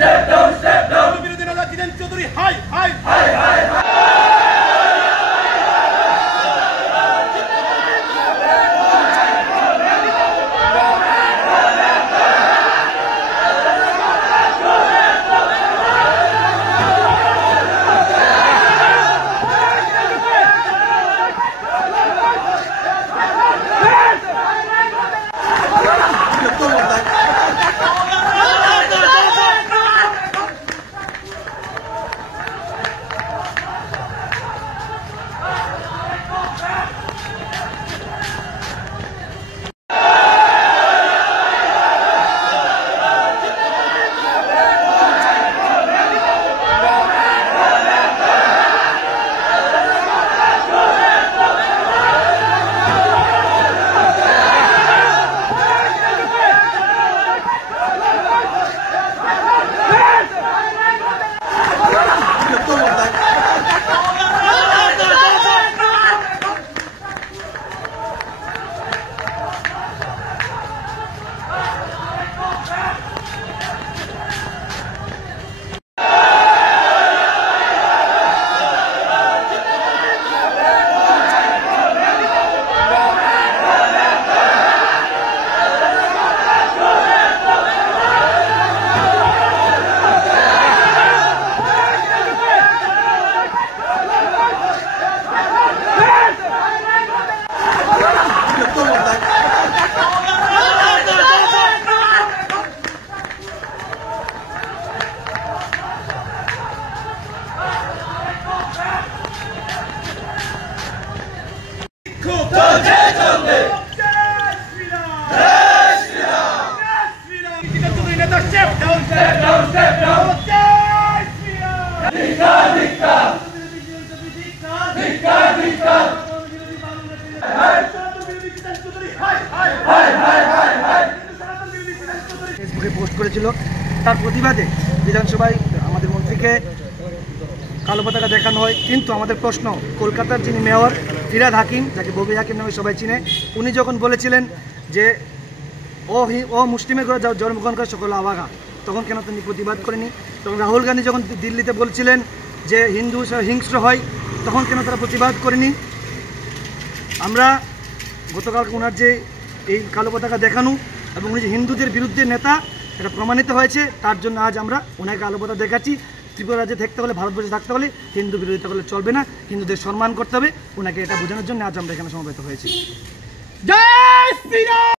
Step down. বিরোধী নেতা জিতেন চৌধুরী হাই হাই হাই হাই হাই। ফেসবুকে পোস্ট করেছিল তার প্রতিবাদে বিধানসভায় আমাদের মন্ত্রীকে কালো পতাকা দেখানো হয়। কিন্তু আমাদের প্রশ্ন, কলকাতার যিনি মেয়র ফিরহাদ হাকিম, যাকে ববি হাকিম নামে সবাই চিনে, উনি যখন বলেছিলেন যে ও মুসলিমের ঘরে জন্মগ্রহণ করে সকল আবাগা, তখন কেন তিনি প্রতিবাদ করেনি? তখন রাহুল গান্ধী যখন দিল্লিতে বলছিলেন যে হিন্দু হিংস্র হয়, তখন কেন তারা প্রতিবাদ করেনি? আমরা গতকাল ওনার যে এই কালো পতাকা দেখানো এবং উনি যে হিন্দুদের বিরুদ্ধে নেতা, এটা প্রমাণিত হয়েছে। তার জন্য আজ আমরা ওনাকে কালো পতাকা দেখাচ্ছি। ত্রিপুরা রাজ্যে থাকতে হলে, ভারতবর্ষে থাকতে হলে হিন্দু বিরোধিতা করলে চলবে না, হিন্দুদের সম্মান করতে হবে। ওনাকে এটা বোঝানোর জন্য আজ আমরা এখানে সমবেত হয়েছি। জয় শ্রীরাম।